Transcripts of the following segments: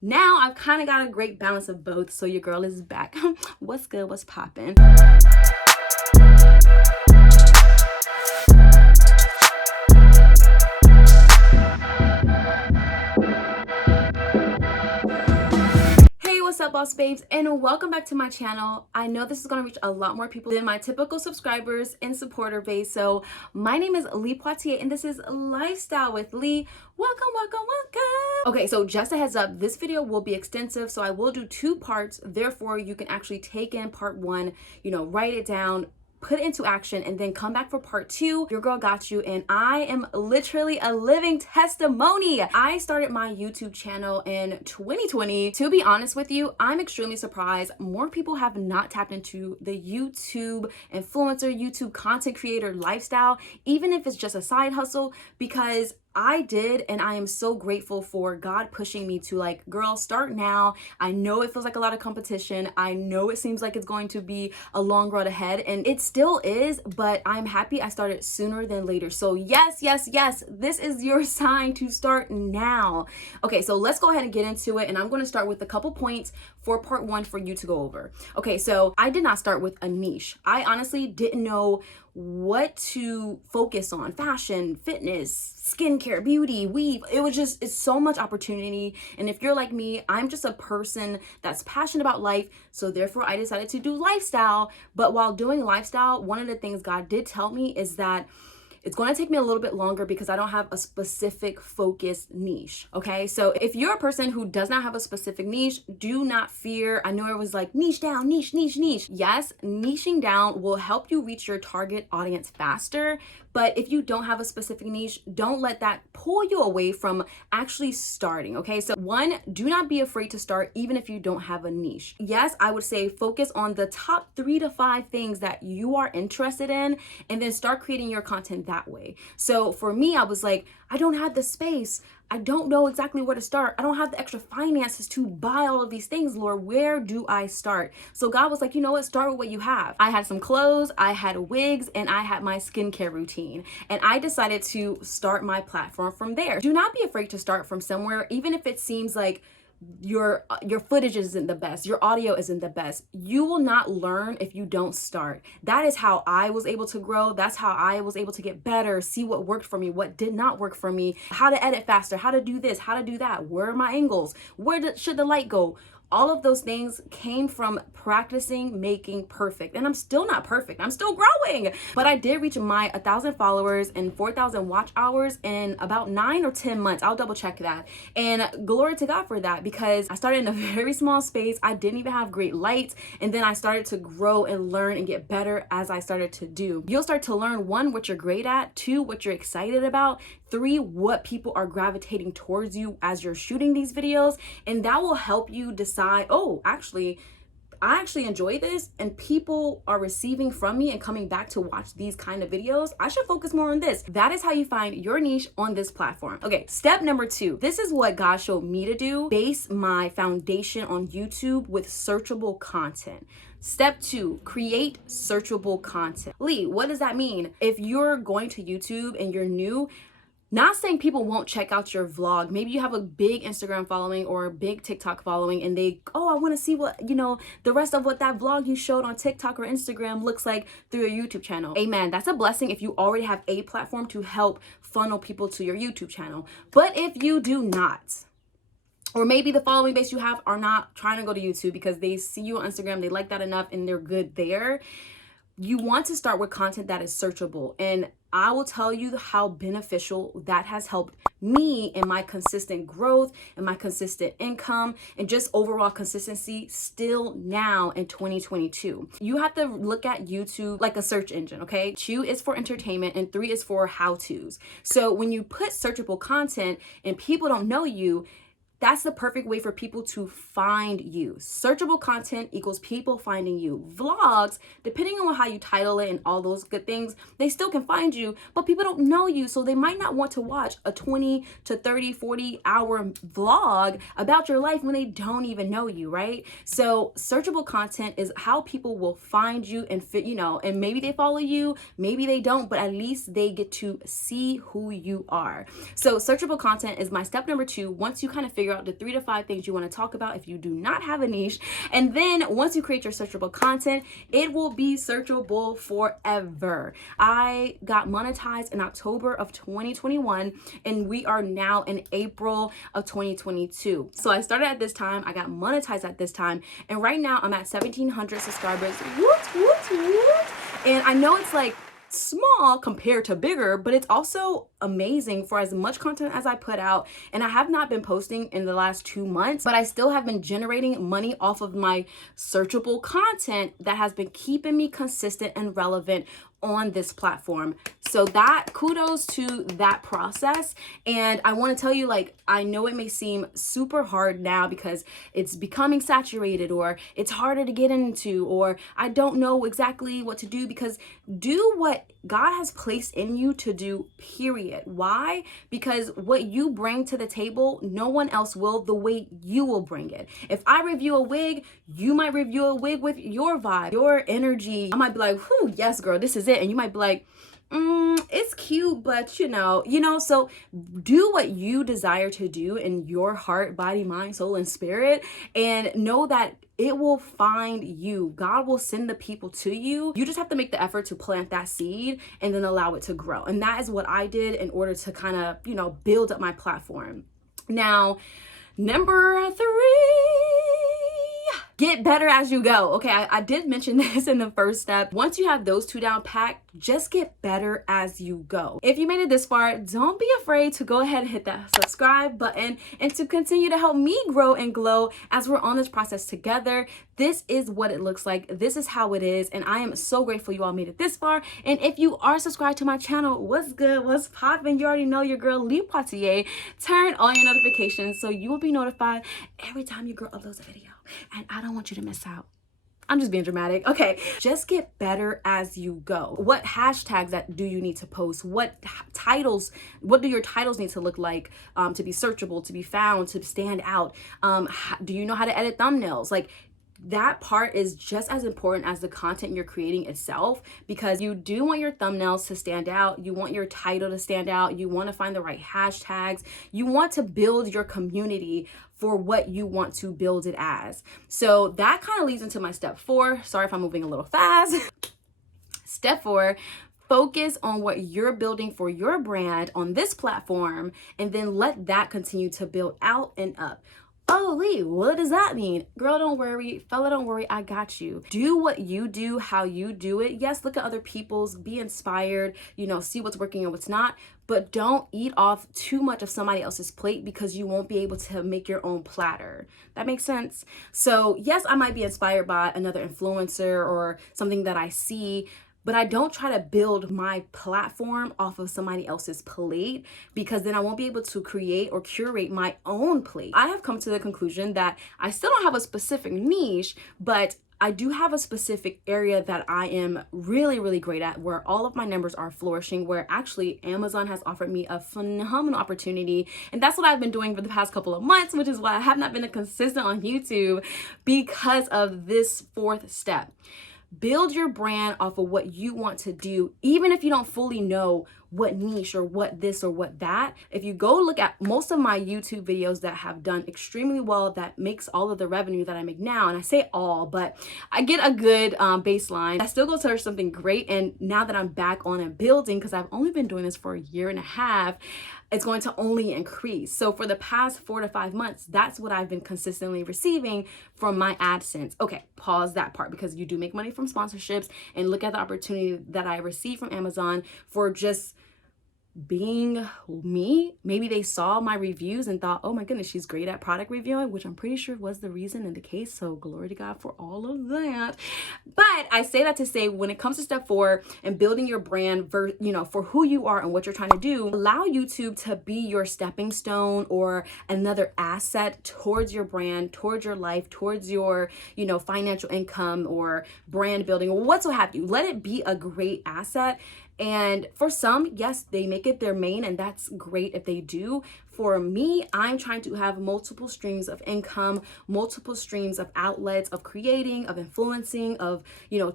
Now I've kind of got a great balance of both, so your girl is back. What's good? What's poppin'? Hey, what's up, boss babes, and welcome back to my channel. I know this is going to reach a lot more people than my typical subscribers and supporter base. So my name is Lee Poitier, and this is Lifestyle with Lee. Welcome. Okay, so just a heads up, this video will be extensive, so I will do 2 parts. Therefore, you can actually take in part 1, write it down, put it into action, and then come back for part 2. Your girl got you, and I am literally a living testimony. I started my YouTube channel in 2020. To be honest with you, I'm extremely surprised more people have not tapped into the YouTube influencer, YouTube content creator lifestyle, even if it's just a side hustle, because I did, and I am so grateful for God pushing me to, like, girl, start now. I know it feels like a lot of competition. I know it seems like it's going to be a long road ahead, and it still is, but I'm happy I started sooner than later. So yes, this is your sign to start now. Okay, so let's go ahead and get into it, and I'm going to start with a couple points for part 1 for you to go over. Okay, so I did not start with a niche. I honestly didn't know what to focus on. Fashion, fitness, skincare, beauty, weave. It's so much opportunity. And if you're like me, I'm just a person that's passionate about life. So therefore I decided to do lifestyle. But while doing lifestyle, one of the things God did tell me is that it's going to take me a little bit longer because I don't have a specific focused niche. Okay, so if you're a person who does not have a specific niche, do not fear. I know it was like niche down, niche. Yes, niching down will help you reach your target audience faster. But if you don't have a specific niche, don't let that pull you away from actually starting. Okay, so 1, do not be afraid to start even if you don't have a niche. Yes, I would say focus on the top 3 to 5 things that you are interested in, and then start creating your content that way. So for me, I was like, I don't have the space. I don't know exactly where to start. I don't have the extra finances to buy all of these things, Lord. Where do I start? So God was like, you know what? Start with what you have. I had some clothes, I had wigs, and I had my skincare routine. And I decided to start my platform from there. Do not be afraid to start from somewhere, even if it seems like your footage isn't the best, your audio isn't the best. You will not learn if you don't start. That is how I was able to grow. That's how I was able to get better, see what worked for me, what did not work for me, how to edit faster, how to do this, how to do that, where are my angles, should the light go. All of those things came from practicing making perfect. And I'm still not perfect. I'm still growing. But I did reach my 1,000 followers and 4,000 watch hours in about 9 or 10 months. I'll double check that. And glory to God for that, because I started in a very small space. I didn't even have great lights. And then I started to grow and learn and get better as I started to do. You'll start to learn, 1, what you're great at, 2, what you're excited about, 3, what people are gravitating towards you as you're shooting these videos. And that will help you decide, oh, I actually enjoy this and people are receiving from me and coming back to watch these kind of videos. I should focus more on this. That is how you find your niche on this platform. Okay, step number 2. This is what God showed me to do. Base my foundation on YouTube with searchable content. Step 2, create searchable content. Lee, what does that mean? If you're going to YouTube and you're new, not saying people won't check out your vlog. Maybe you have a big Instagram following or a big TikTok following and I want to see what, the rest of what that vlog you showed on TikTok or Instagram looks like through your YouTube channel. Amen. That's a blessing if you already have a platform to help funnel people to your YouTube channel. But if you do not, or maybe the following base you have are not trying to go to YouTube because they see you on Instagram, they like that enough and they're good there, you want to start with content that is searchable. And I will tell you how beneficial that has helped me in my consistent growth and my consistent income and just overall consistency still now in 2022. You have to look at YouTube like a search engine, okay? 2 is for entertainment and 3 is for how-tos. So when you put searchable content and people don't know you, that's the perfect way for people to find you. Searchable content equals people finding you. Vlogs, depending on how you title it and all those good things, they still can find you, but people don't know you, so they might not want to watch a 20 to 30, 40 hour vlog about your life when they don't even know you, right? So searchable content is how people will find you and fit, and maybe they follow you, maybe they don't, but at least they get to see who you are. So searchable content is my step number 2. Once you kind of figure figure out the 3 to 5 things you want to talk about if you do not have a niche. And then once you create your searchable content, it will be searchable forever. I got monetized in October of 2021, and we are now in April of 2022. So I started at this time, I got monetized at this time, and right now I'm at 1,700 subscribers. Woot, woot, woot. And I know it's like small compared to bigger, but it's also amazing for as much content as I put out. And I have not been posting in the last 2 months, but I still have been generating money off of my searchable content that has been keeping me consistent and relevant on this platform. So that kudos to that process. And I want to tell you, like, I know it may seem super hard now because it's becoming saturated, or it's harder to get into, or I don't know exactly what to do, because do what God has placed in you to do, period. Why? Because what you bring to the table, no one else will the way you will bring it. If I review a wig, you might review a wig with your vibe, your energy. I might be like, whew, yes, girl, this is it. And you might be like, it's cute, but you know, so do what you desire to do in your heart, body, mind, soul, and spirit, and know that it will find you. God will send the people to you. You just have to make the effort to plant that seed and then allow it to grow. And that is what I did in order to kind of, build up my platform. Now, number 3, get better as you go. Okay, I did mention this in the first step. Once you have those 2 down packed, just get better as you go. If you made it this far, don't be afraid to go ahead and hit that subscribe button and to continue to help me grow and glow as we're on this process together. This is what it looks like. This is how it is. And I am so grateful you all made it this far. And if you are subscribed to my channel, what's good? What's poppin'? You already know your girl, Lee Poitier. Turn on your notifications so you will be notified every time your girl uploads a video. And I don't want you to miss out. I'm just being dramatic. Okay, just get better as you go. What hashtags do you need to post? What do your titles need to look like to be searchable, to be found, to stand out? Do you know how to edit thumbnails? Like, that part is just as important as the content you're creating itself, because you do want your thumbnails to stand out. You want your title to stand out. You want to find the right hashtags. You want to build your community for what you want to build it as. So that kind of leads into my step 4. Sorry if I'm moving a little fast. Step 4. Focus on what you're building for your brand on this platform, and then let that continue to build out and up. Oh, Lee, what does that mean? Girl, don't worry. Fella, don't worry. I got you. Do what you do, how you do it. Yes, look at other people's, be inspired, see what's working and what's not, but don't eat off too much of somebody else's plate, because you won't be able to make your own platter. That makes sense? So yes, I might be inspired by another influencer or something that I see, but I don't try to build my platform off of somebody else's plate, because then I won't be able to create or curate my own plate. I have come to the conclusion that I still don't have a specific niche, but I do have a specific area that I am really, really great at, where all of my numbers are flourishing, where actually Amazon has offered me a phenomenal opportunity. And that's what I've been doing for the past couple of months, which is why I have not been consistent on YouTube, because of this 4th step. Build your brand off of what you want to do, even if you don't fully know what niche or what this or what that. If you go look at most of my YouTube videos that have done extremely well, that makes all of the revenue that I make now, and I say all, but I get a good baseline. I still go search something great, and now that I'm back on and building, because I've only been doing this for a year and a half, it's going to only increase. So for the past 4 to 5 months, that's what I've been consistently receiving from my AdSense. Okay, pause that part, because you do make money from sponsorships, and look at the opportunity that I receive from Amazon for just being me. Maybe they saw my reviews and thought, oh my goodness, she's great at product reviewing, which I'm pretty sure was the reason and the case. So glory to God for all of that. But I say that to say, when it comes to step 4 and building your brand, for who you are and what you're trying to do, allow YouTube to be your stepping stone or another asset towards your brand, towards your life, towards your, financial income or brand building or what's have you. Let it be a great asset. And for some, yes, they make it their main, and that's great if they do. For me, I'm trying to have multiple streams of income, multiple streams of outlets of creating, of influencing, of,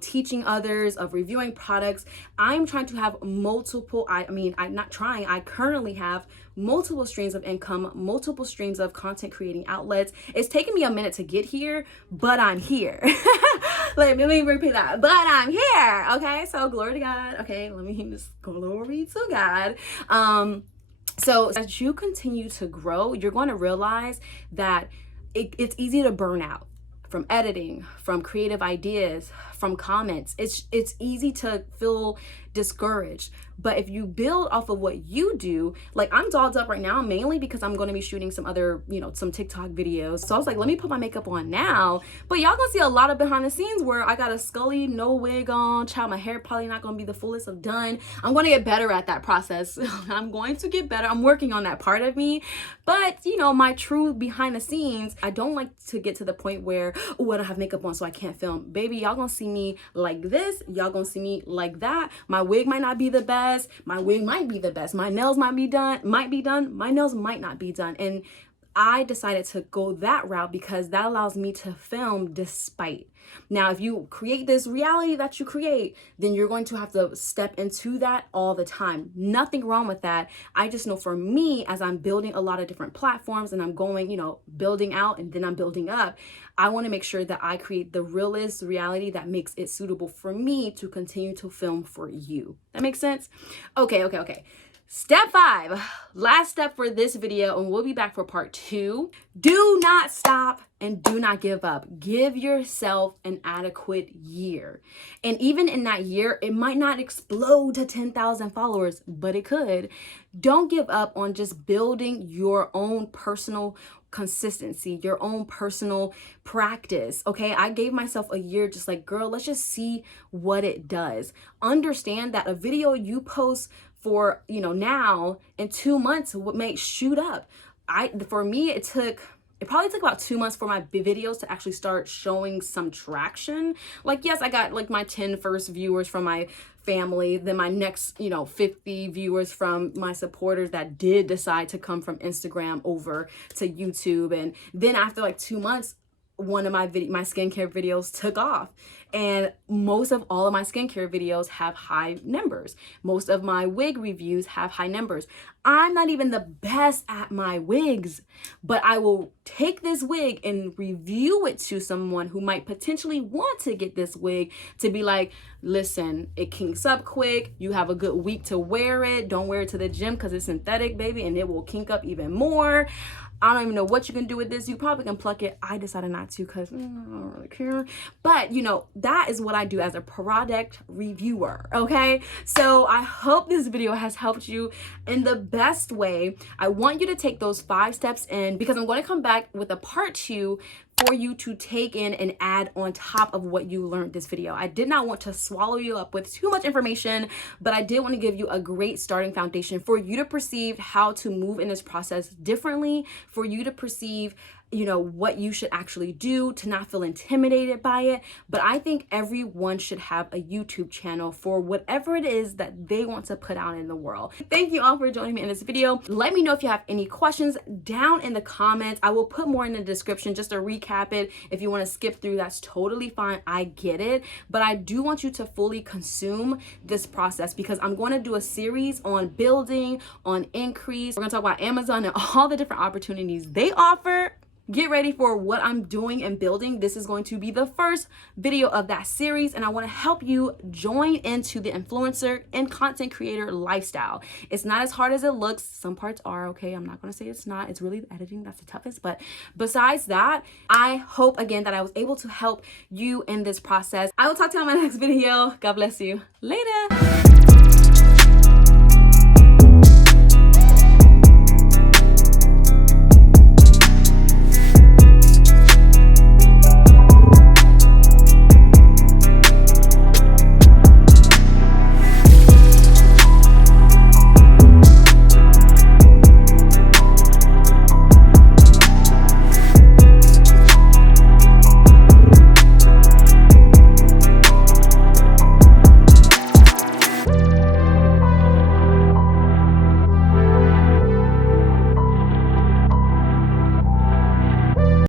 teaching others, of reviewing products. I'm trying to have multiple, I'm not trying, I currently have multiple streams of income, multiple streams of content creating outlets. It's taken me a minute to get here, but I'm here. Let me repeat that. But I'm here. Okay, so glory to God. Okay, let me just glory to God. So as you continue to grow, you're going to realize that it's easy to burn out from editing, from creative ideas, from comments. It's easy to feel discouraged. But if you build off of what you do, like I'm dolled up right now mainly because I'm going to be shooting some other, some TikTok videos. So I was like, let me put my makeup on now. But y'all gonna see a lot of behind the scenes where I got a scully, no wig on, child, my hair probably not gonna be the fullest of done. I'm going to get better at that process. I'm going to get better. I'm working on that part of me. But my true behind the scenes, I don't like to get to the point where, oh, I don't have makeup on so I can't film. Baby, y'all gonna see me like this. Y'all gonna see me like that. My wig might not be the best. My wig might be the best. My nails might be done. My nails might not be done. And I decided to go that route because that allows me to film despite. Now, if you create this reality that you create, then you're going to have to step into that all the time. Nothing wrong with that. I just know for me, as I'm building a lot of different platforms and I'm going, building out and then I'm building up, I want to make sure that I create the realist reality that makes it suitable for me to continue to film for you. That makes sense? Okay. Step 5, last step for this video, and we'll be back for part 2. Do not stop and do not give up. Give yourself an adequate year. And even in that year, it might not explode to 10,000 followers, but it could. Don't give up on just building your own personal consistency, your own personal practice. Okay, I gave myself a year, just like, girl, let's just see what it does. Understand that a video you post for now in 2 months may shoot up. For me, it probably took about 2 months for my videos to actually start showing some traction. Like, yes, I got like my 10 first viewers from my family, then my next 50 viewers from my supporters that did decide to come from Instagram over to YouTube. And then after like 2 months, one of my skincare videos took off, and most of all of my skincare videos have high numbers. Most of my wig reviews have high numbers. I'm not even the best at my wigs, but I will take this wig and review it to someone who might potentially want to get this wig to be like, listen, it kinks up quick. You have a good week to wear it. Don't wear it to the gym because it's synthetic, baby, and it will kink up even more. I don't even know what you can do with this. You probably can pluck it. I decided not to because I don't really care. But, that is what I do as a product reviewer, okay? So I hope this video has helped you in the best way. I want you to take those 5 steps in because I'm going to come back with a part 2 for you to take in and add on top of what you learned this video. I did not want to swallow you up with too much information, but I did want to give you a great starting foundation for you to perceive how to move in this process differently, for you to perceive what you should actually do, to not feel intimidated by it. But I think everyone should have a YouTube channel for whatever it is that they want to put out in the world. Thank you all for joining me in this video. Let me know if you have any questions down in the comments. I will put more in the description just to recap it. If you want to skip through, that's totally fine. I get it. But I do want you to fully consume this process because I'm going to do a series on building, on increase. We're going to talk about Amazon and all the different opportunities they offer. Get ready for what I'm doing and building. This is going to be the first video of that series, and I want to help you join into the influencer and content creator lifestyle. It's not as hard as it looks. Some parts are, okay? I'm not going to say it's not. It's really the editing that's the toughest. But besides that, I hope again that I was able to help you in this process. I will talk to you in my next video. God bless you. Later.